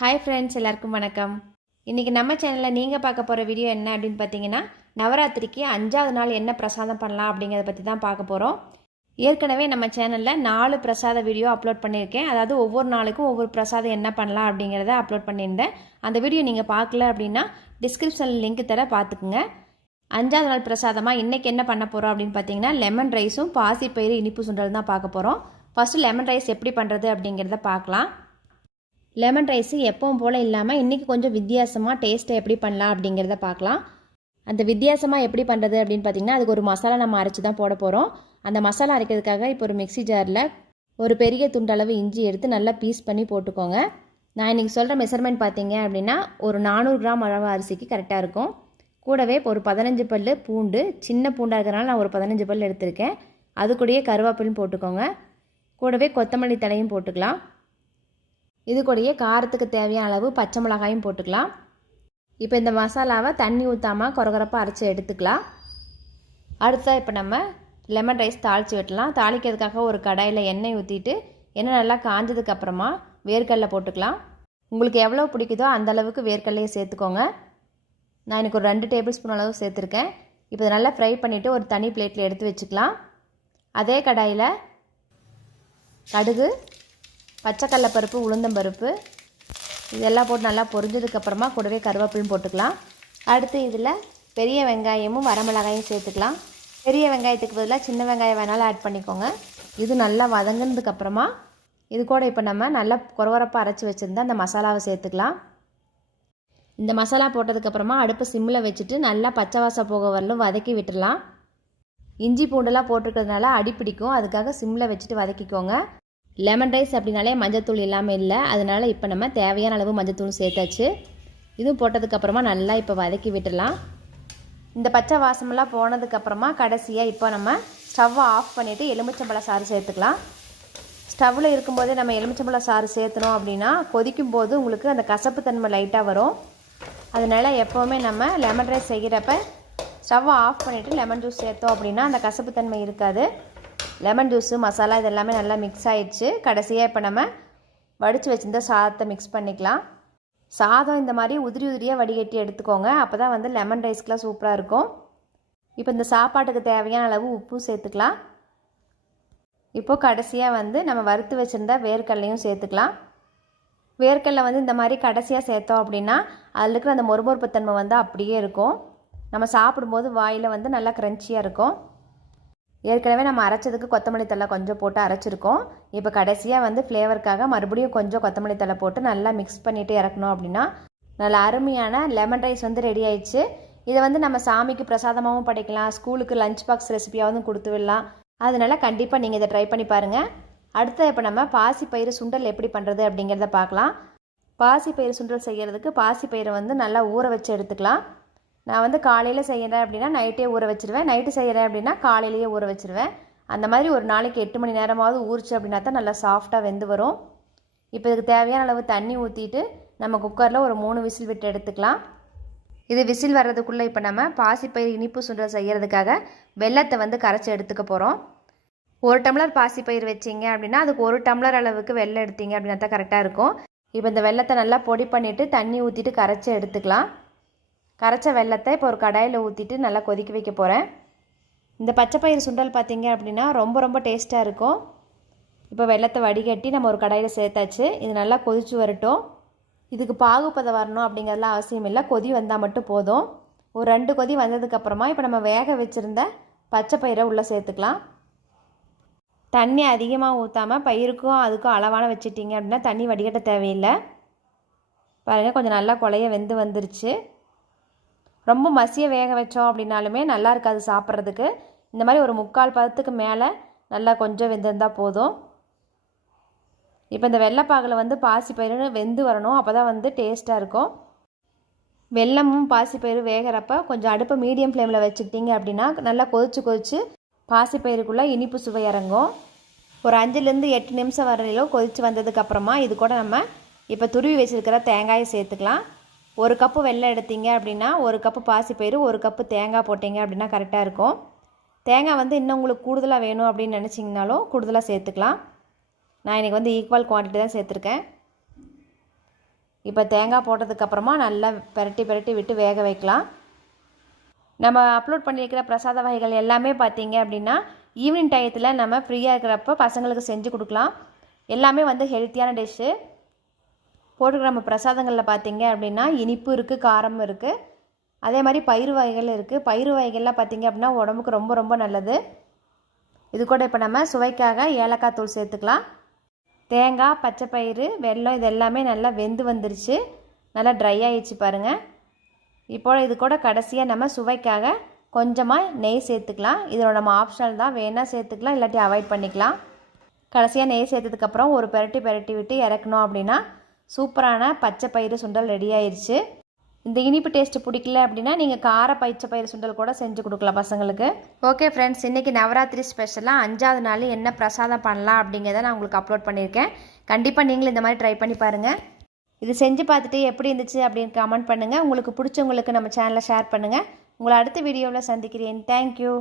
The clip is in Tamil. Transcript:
ஹாய் ஃப்ரெண்ட்ஸ் எல்லாருக்கும் வணக்கம். இன்றைக்கி நம்ம சேனலில் நீங்கள் பார்க்க போகிற வீடியோ என்ன அப்படின்னு பார்த்தீங்கன்னா நவராத்திரிக்கு அஞ்சாவது நாள் என்ன பிரசாதம் பண்ணலாம் அப்படிங்கிறத பற்றி தான் பார்க்க போகிறோம் ஏற்கனவே நம்ம சேனலில் நாலு பிரசாத வீடியோ அப்லோட் பண்ணியிருக்கேன். அதாவது ஒவ்வொரு நாளுக்கும் ஒவ்வொரு பிரசாதம் என்ன பண்ணலாம் அப்படிங்கிறத அப்லோட் பண்ணியிருந்தேன். அந்த வீடியோ நீங்கள் பார்க்கல அப்படின்னா டிஸ்கிரிப்ஷனில் லிங்க் தர பார்த்துக்குங்க. அஞ்சாவது நாள் பிரசாதமாக இன்றைக்கி என்ன பண்ண போகிறோம் அப்படின்னு பார்த்தீங்கன்னா லெமன் ரைஸும் பாசிப்பயிறு இனிப்பு சுண்டல் தான் பார்க்க போகிறோம் ஃபஸ்ட்டு லெமன் ரைஸ் எப்படி பண்ணுறது அப்படிங்கிறத பார்க்கலாம். லெமன் ரைஸு எப்பவும் போல் இல்லாமல் இன்றைக்கி கொஞ்சம் வித்தியாசமாக டேஸ்ட்டை எப்படி பண்ணலாம் அப்படிங்கிறத பார்க்கலாம். அந்த வித்தியாசமாக எப்படி பண்ணுறது அப்படின்னு பார்த்தீங்கன்னா அதுக்கு ஒரு மசாலா நம்ம அரைச்சி தான் போட போகிறோம் அந்த மசாலா அரைக்கிறதுக்காக இப்போ ஒரு மிக்ஸி ஜாரில் ஒரு பெரிய துண்டளவு இஞ்சி எடுத்து நல்லா பீஸ் பண்ணி போட்டுக்கோங்க. நான் இன்றைக்கி சொல்கிற மெஷர்மெண்ட் பார்த்தீங்க அப்படின்னா ஒரு நானூறு கிராம் அளவு அரிசிக்கு கரெக்டாக இருக்கும். கூடவே இப்போ ஒரு பதினஞ்சு பல் பூண்டு சின்ன பூண்டாக இருக்கிறனால நான் ஒரு பதினஞ்சு பல் எடுத்திருக்கேன். அது கூடயே கருவேப்பிலும் போட்டுக்கோங்க. கூடவே கொத்தமல்லி தலையும் போட்டுக்கலாம். இது கூடயே காரத்துக்கு தேவையான அளவு பச்சை மிளகாயும் போட்டுக்கலாம். இப்போ இந்த மசாலாவை தண்ணி ஊற்றாமல் குறகுறப்பாக அரைச்சி எடுத்துக்கலாம். அடுத்தா இப்போ நம்ம லெமன் ரைஸ் தாளித்து வெட்டலாம். தாளிக்கிறதுக்காக ஒரு கடாயில் எண்ணெய் ஊற்றிட்டு எண்ணெய் நல்லா காஞ்சதுக்கப்புறமா வேர்க்கடலை போட்டுக்கலாம். உங்களுக்கு எவ்வளோ பிடிக்குதோ அந்த அளவுக்கு வேர்க்கடலையை சேர்த்துக்கோங்க. நான் எனக்கு ஒரு ரெண்டு டேபிள் ஸ்பூன் அளவு சேர்த்துருக்கேன். இப்போ இதை நல்லா ஃப்ரை பண்ணிவிட்டு ஒரு தனி பிளேட்டில் எடுத்து வச்சுக்கலாம். அதே கடாயில் கடுகு பச்சைக்கடலைப்பருப்பு உளுந்தம்பருப்பு இதெல்லாம் போட்டு நல்லா பொரிஞ்சதுக்கப்புறமா கூடவே கருவேப்பிலும் போட்டுக்கலாம். அடுத்து இதில் பெரிய வெங்காயமும் வரமிளகாயும் சேர்த்துக்கலாம். பெரிய வெங்காயத்துக்கு பதிலாக சின்ன வெங்காயம் வேணாலும் ஆட் பண்ணிக்கோங்க. இது நல்லா வதங்கினதுக்கப்புறமா இது கூட இப்போ நம்ம நல்லா குறவரப்பாக அரைச்சி வச்சுருந்தா அந்த மசாலாவை சேர்த்துக்கலாம். இந்த மசாலா போட்டதுக்கப்புறமா அடுப்பு சிம்மில் வச்சுட்டு நல்லா பச்சை வாசம் போக வரலும் வதக்கி விட்டுடலாம். இஞ்சி பூண்டெல்லாம் போட்டிருக்கிறதுனால அடி பிடிக்கும் அதுக்காக சிம்மில் வச்சுட்டு வதக்கிக்கோங்க. லெமன் ரைஸ் அப்படின்னாலே மஞ்சத்தூள் இல்லாமல் இல்லை. அதனால் இப்போ நம்ம தேவையான அளவு மஞ்சத்தூள் சேர்த்தாச்சு. இதுவும் போட்டதுக்கப்புறமா நல்லா இப்போ வதக்கி விட்டுடலாம். இந்த பச்சை வாசமெல்லாம் போனதுக்கப்புறமா கடைசியாக இப்போ நம்ம ஸ்டவ்வை ஆஃப் பண்ணிவிட்டு எலுமிச்சம்பழ சாறு சேர்த்துக்கலாம். ஸ்டவ்வில் இருக்கும்போதே நம்ம எலுமிச்சம்பழ சாறு சேர்த்தணும் அப்படின்னா கொதிக்கும் போது உங்களுக்கு அந்த கசப்பு தன்மை லைட்டாக வரும். அதனால் எப்போவுமே நம்ம லெமன் ரைஸ் செய்கிறப்ப ஸ்டவ்வை ஆஃப் பண்ணிவிட்டு லெமன் ஜூஸ் சேர்த்தோம் அப்படின்னா அந்த கசப்பு தன்மை இருக்காது. லெமன் ஜூஸு மசாலா இதெல்லாமே நல்லா மிக்ஸ் ஆகிடுச்சு கடைசியாக இப்போ நம்ம வடித்து வச்சுருந்த சாதத்தை மிக்ஸ் பண்ணிக்கலாம். சாதம் இந்த மாதிரி உதிரி உதிரியாக வடிகட்டி எடுத்துக்கோங்க. அப்போ தான் வந்து லெமன் ரைஸ்க்கெலாம் சூப்பராக இருக்கும். இப்போ இந்த சாப்பாட்டுக்கு தேவையான அளவு உப்பும் சேர்த்துக்கலாம். இப்போது கடைசியாக வந்து நம்ம வறுத்து வச்சுருந்த வேர்க்கடலையும் சேர்த்துக்கலாம். வேர்க்கடலை வந்து இந்த மாதிரி கடைசியாக சேர்த்தோம் அப்படின்னா அதில் இருக்கிற அந்த மொறுமொறுப்புத்தன்மை வந்து அப்படியே இருக்கும். நம்ம சாப்பிடும்போது வாயில் வந்து நல்லா க்ரன்ச்சியாக இருக்கும். ஏற்கனவே நம்ம அரைச்சதுக்கு கொத்தமல்லி தழை கொஞ்சம் போட்டு அரைச்சிருக்கோம். இப்போ கடைசியாக வந்து ஃப்ளேவருக்காக மறுபடியும் கொஞ்சம் கொத்தமல்லி தழை போட்டு நல்லா மிக்ஸ் பண்ணிவிட்டு இறக்கணும் அப்படின்னா நல்ல அருமையான லெமன் ரைஸ் வந்து ரெடி ஆயிடுச்சு. இதை வந்து நம்ம சாமிக்கு பிரசாதமாகவும் படைக்கலாம் ஸ்கூலுக்கு லஞ்ச் பாக்ஸ் ரெசிபியாகவும் கொடுத்து விடலாம். அதனால கண்டிப்பாக நீங்கள் இதை ட்ரை பண்ணி பாருங்கள் அடுத்து இப்போ நம்ம பாசிப்பயிறு சுண்டல் எப்படி பண்ணுறது அப்படிங்கிறத பார்க்கலாம். பாசிப்பயிறு சுண்டல் செய்கிறதுக்கு பாசிப்பயிரை வந்து நல்லா ஊற வச்சு எடுத்துக்கலாம். நான் வந்து காலையில் செய்கிறேன் அப்படின்னா நைட்டே ஊற வச்சிருவேன். நைட்டு செய்கிறேன் அப்படின்னா காலையிலேயே ஊற வச்சிருவேன். அந்த மாதிரி ஒரு நாளைக்கு எட்டு மணி நேரமாவது ஊறிச்சு அப்படின்னா தான் நல்லா சாஃப்டாக வெந்து வரும். இப்போ இதுக்கு தேவையான அளவு தண்ணி ஊற்றிட்டு நம்ம குக்கரில் ஒரு மூணு விசில் விட்டு எடுத்துக்கலாம். இது விசில் வர்றதுக்குள்ளே இப்போ நம்ம பாசிப்பயிறு இனிப்பு சுண்டல் செய்கிறதுக்காக வெள்ளத்தை வந்து கரைச்சி எடுத்துக்க போகிறோம் ஒரு டம்ளர் பாசிப்பயிறு வச்சிங்க அப்படின்னா அதுக்கு ஒரு டம்ளர் அளவுக்கு வெள்ளம் எடுத்தீங்க அப்படின்னா தான் கரெக்டாக இருக்கும். இப்போ இந்த வெள்ளத்தை நல்லா பொடி பண்ணிவிட்டு தண்ணி ஊற்றிட்டு கரைச்சி எடுத்துக்கலாம். கரைச்ச வெள்ளத்தை இப்போ ஒரு கடாயில் ஊற்றிட்டு நல்லா கொதிக்க வைக்க போகிறேன் இந்த பச்சை பயிறு சுண்டல் பார்த்தீங்க அப்படின்னா ரொம்ப ரொம்ப டேஸ்ட்டாக இருக்கும். இப்போ வெள்ளத்தை வடிகட்டி நம்ம ஒரு கடாயில் சேர்த்தாச்சு. இது நல்லா கொதிச்சு வரட்டும். இதுக்கு பாகுப்பதம் வரணும் அப்படிங்கிறதுலாம் அவசியம் இல்லை. கொதி வந்தால் மட்டும் போதும். ஒரு ரெண்டு கொதி வந்ததுக்கப்புறமா இப்போ நம்ம வேக வச்சுருந்த பச்சை பயிரை உள்ளே சேர்த்துக்கலாம். தண்ணி அதிகமாக ஊற்றாமல் பயிருக்கும் அதுக்கும் அளவான வச்சுட்டிங்க அப்படின்னா தண்ணி வடிகட்ட தேவையில்லை. பாருங்கள் கொஞ்சம் நல்லா குழைய வெந்து வந்துருச்சு. ரொம்ப மசிய வேக வச்சோம் அப்படின்னாலுமே நல்லா இருக்காது சாப்பிட்றதுக்கு. இந்த மாதிரி ஒரு முக்கால் பதத்துக்கு மேலே நல்லா கொஞ்சம் வெந்திருந்தால் போதும். இப்போ இந்த வெள்ளைப்பாகில் வந்து பாசிப்பயிறு வெந்து வரணும். அப்போ தான் வந்து டேஸ்ட்டாக இருக்கும். வெள்ளமும் பாசிப்பயிறு வேகிறப்ப கொஞ்சம் அடுப்பை மீடியம் ஃப்ளேமில் வச்சுக்கிட்டிங்க அப்படின்னா நல்லா கொதிச்சு கொதிச்சு பாசிப்பயிறுக்குள்ளே இனிப்பு சுவை இறங்கும். ஒரு அஞ்சுலேருந்து எட்டு நிமிஷம் வரையிலோ கொதித்து வந்ததுக்கப்புறமா இது கூட நம்ம இப்போ துருவி வச்சுருக்கிற தேங்காயை சேர்த்துக்கலாம். ஒரு கப்பு வெள்ளம் எடுத்தீங்க அப்படின்னா ஒரு கப்பு பாசிப்பயிறு ஒரு கப்பு தேங்காய் போட்டிங்க அப்படின்னா கரெக்டாக இருக்கும். தேங்காய் வந்து இன்னும் உங்களுக்கு கூடுதலாக வேணும் அப்படின்னு நினச்சிங்கனாலும் கூடுதலாக சேர்த்துக்கலாம். நான் இன்றைக்கி வந்து ஈக்குவல் குவான்டிட்டி தான் சேர்த்துருக்கேன். இப்போ தேங்காய் போட்டதுக்கப்புறமா நல்லா பெரட்டி பெரட்டி விட்டு வேக வைக்கலாம். நம்ம அப்லோட் பண்ணியிருக்கிற பிரசாத வகைகள் எல்லாமே பார்த்தீங்க அப்படின்னா ஈவினிங் டயத்தில் நம்ம ஃப்ரீயாக இருக்கிறப்ப பசங்களுக்கு செஞ்சு கொடுக்கலாம். எல்லாமே வந்து ஹெல்த்தியான டிஷ்ஷு போட்டுக்கிற நம்ம பிரசாதங்களில் பார்த்தீங்க அப்படின்னா இனிப்பு இருக்குது காரம் இருக்குது அதே மாதிரி பயிறு வகைகள் இருக்குது பயிறு வகைகள்லாம் பார்த்தீங்க அப்படின்னா உடம்புக்கு ரொம்ப ரொம்ப நல்லது. இது கூட இப்போ நம்ம சுவைக்காக ஏலக்காய் தூள் சேர்த்துக்கலாம். தேங்காய் பச்சை பயிறு வெல்லம் இது எல்லாமே நல்லா வெந்து வந்துருச்சு. நல்லா ட்ரை ஆயிடுச்சு பாருங்கள் இப்போ இது கூட கடைசியாக நம்ம சுவைக்காக கொஞ்சமாக நெய் சேர்த்துக்கலாம். இதோட நம்ம ஆப்ஷனல் தான். வேணால் சேர்த்துக்கலாம் இல்லாட்டி அவாய்ட் பண்ணிக்கலாம். கடைசியாக நெய் சேர்த்ததுக்கப்புறம் ஒரு பெரட்டி பெரட்டி விட்டு இறக்கணும் அப்படின்னா சூப்பரான பச்சை பயிறு சுண்டல் ரெடி ஆயிடுச்சு இந்த இனிப்பு டேஸ்ட்டு பிடிக்கல அப்படின்னா நீங்கள் கார பச்சை பயிறு சுண்டல் கூட செஞ்சு கொடுக்கலாம் பசங்களுக்கு. ஓகே ஃப்ரெண்ட்ஸ் இன்றைக்கி நவராத்திரி ஸ்பெஷலாக அஞ்சாவது நாள் என்ன பிரசாதம் பண்ணலாம் அப்படிங்கிறத நான் உங்களுக்கு அப்லோட் பண்ணியிருக்கேன். கண்டிப்பாக நீங்களும் இந்த மாதிரி ட்ரை பண்ணி பாருங்கள் இது செஞ்சு பார்த்துட்டு எப்படி இருந்துச்சு அப்படின்னு கமெண்ட் பண்ணுங்கள் உங்களுக்கு பிடிச்சவங்களுக்கு நம்ம சேனலை ஷேர் பண்ணுங்கள் உங்களை அடுத்த வீடியோவில் சந்திக்கிறேன். தேங்க்யூ